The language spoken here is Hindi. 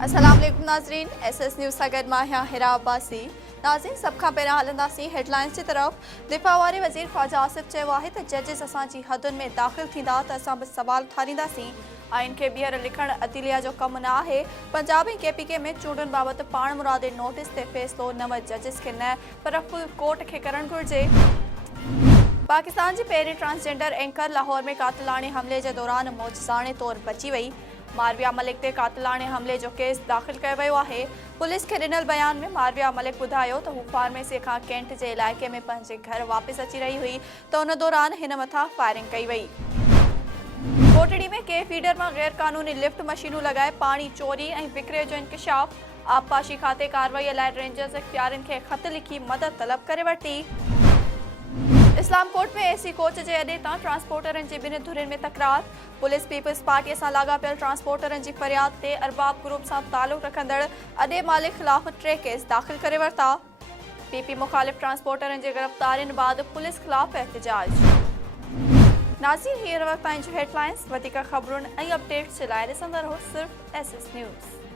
अस्सलाम वालेकुम नाज़रीन, SS न्यूज़ सां गॾु मां आहियां हिरा अब्बासी। नाज़रीन, सभ खां पहिरियां हलंदासीं हेडलाइंस जी तरफ़। दिफ़ा वारे वज़ीर ख़्वाजा आसिफ़ चयो आहे त जजिस असांजी हदुनि में दाख़िल थींदा त असां बि सवाल उथारींदासीं। आइन खे ॿीहर लिखणु अदलिया जो कमु न आहे। पंजाब ऐं KPK में चूंडुनि बाबति पाण मुरादे नोटिस ते फ़ैसिलो 9 जजिस खे न पर फुल कोर्ट खे करणु घुरिजे। पाकिस्तान जी पहिरीं ट्रांसजेंडर एंकर लाहौर में कातिलाणे हमले जे दौरान मौजज़ाणे तौरु बची वई। मारविया मलिक ते कातिलाणे हमले जो केस दाख़िल कयो वियो आहे। पुलिस खे ॾिनल बयान में मारविया मलिक ॿुधायो त हू फार्मेसीअ खां कैंट जे इलाइक़े में पंहिंजे घर वापसि अची रही हुई त उन दौरान हिन मथां फायरिंग कई वई। कोटड़ी में के फीडर मां गैर क़ानूनी लिफ्ट मशीनूं लॻाए पाणी चोरी ऐं विकिरे जो इंकशाफ। आबपाशी खाते कार्रवाईअ लाइ रेंजर्स इख़्तियारनि खे ख़त लिखी मदद तलब करे वरिती। इस्लाम कोर्ट में AC कोच जे अॾे तां ट्रांसपोर्टरनि जी ॿिनि धुरियुनि में तकरार। पुलिस पीपल्स पार्टीअ सां लाॻापियल ट्रांसपोर्टरनि जी फ़रियाद ते अरबाब ग्रुप सां तालुक़ रखंदड़ अॾे मालिक ख़िलाफ़ 3 केस दाख़िल करे वरिता। PP मुख़ालिफ़ ट्रांसपोर्टरनि जी गिरफ़्तारियुनि बाद पुलिस ख़िलाफ़ एहतिजाज। नाज़रीन, हींअर वक़्तु ताईं जूं हेडलाइंस। वधीक ख़बरुनि ऐं अपडेट्स जे लाइ ॾिसंदा रहो सिर्फ़ SS न्यूज़।